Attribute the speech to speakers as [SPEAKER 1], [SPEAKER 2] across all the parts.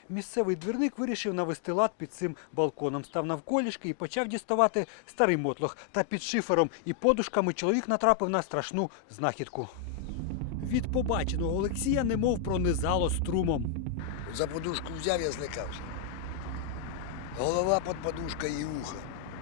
[SPEAKER 1] Місцевий двірник вирішив навести лад під цим балконом. Став навколішки і почав діставати старий мотлох. Та під шифером і подушками чоловік натрапив на страшну знахідку. Від побаченого Олексія немов пронизало струмом.
[SPEAKER 2] За подушку взяв, я злякався. Голова під подушкою і вухо.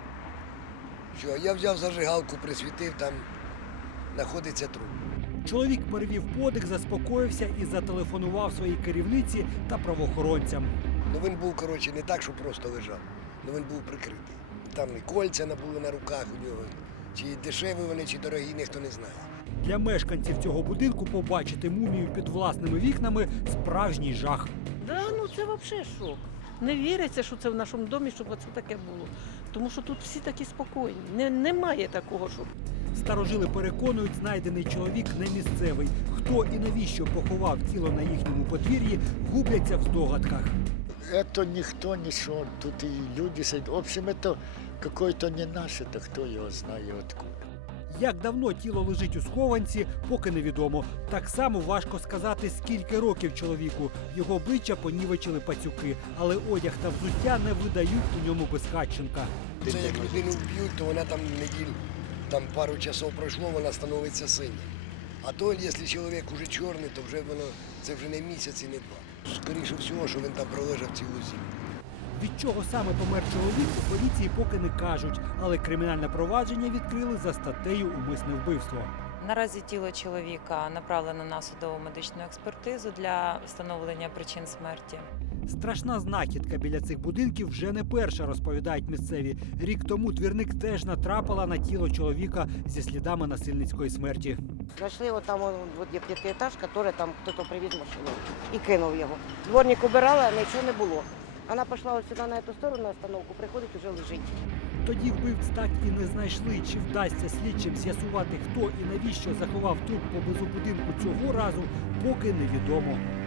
[SPEAKER 2] Що, я взяв зажигалку, присвітив, там знаходиться труп.
[SPEAKER 1] Чоловік перевів подих, заспокоївся і зателефонував своїй керівниці та правоохоронцям.
[SPEAKER 2] Ну він був, коротше, не так, що просто лежав, але він був прикритий. Там і кольця були на руках у нього. Чи дешеві вони, чи дорогі, ніхто не знає.
[SPEAKER 1] Для мешканців цього будинку побачити мумію під власними вікнами – справжній жах.
[SPEAKER 3] Да, ну це взагалі шок. Не віриться, що це в нашому домі, щоб це таке було. Тому що тут всі такі спокійні. Немає такого, щоб...
[SPEAKER 1] Старожили переконують, знайдений чоловік не місцевий. Хто і навіщо поховав тіло на їхньому подвір'ї, губляться в здогадках.
[SPEAKER 4] Это никто не шел, тут и люди сидят. В общем, это какой-то не наш, это кто его знает откуда.
[SPEAKER 1] Як давно тіло лежить у схованці, поки невідомо. Так само важко сказати, скільки років чоловіку. Його обличчя понівечили пацюки, але одяг та взуття не видають у ньому безхатченка.
[SPEAKER 2] Це як людину вб'ють, то вона там неділю, там пару часов пройшло, вона становиться синя. А то, якщо чоловік уже чорний, то вже воно, це вже не місяць і не два. Скоріше всього, що він там пролежав цілу зиму.
[SPEAKER 1] Від чого саме помер чоловік, у поліції поки не кажуть, але кримінальне провадження відкрили за статтею «Умисне вбивство».
[SPEAKER 5] Наразі тіло чоловіка направлено на судово медичну експертизу для встановлення причин смерті.
[SPEAKER 1] Страшна знахідка біля цих будинків вже не перша, розповідають місцеві. Рік тому двірник теж натрапила на тіло чоловіка зі слідами насильницької смерті.
[SPEAKER 6] Нашли вот там вот є п'ятиэтаж, который там хтось привіз машину і кинув його. Дворник убирала, а нічого не було. Вона пішла ось сюди на цю сторону, на остановку, приходить, уже лежить.
[SPEAKER 1] Тоді вбивць так і не знайшли. Чи вдасться слідчим з'ясувати, хто і навіщо заховав труп поблизу будинку цього разу, поки невідомо.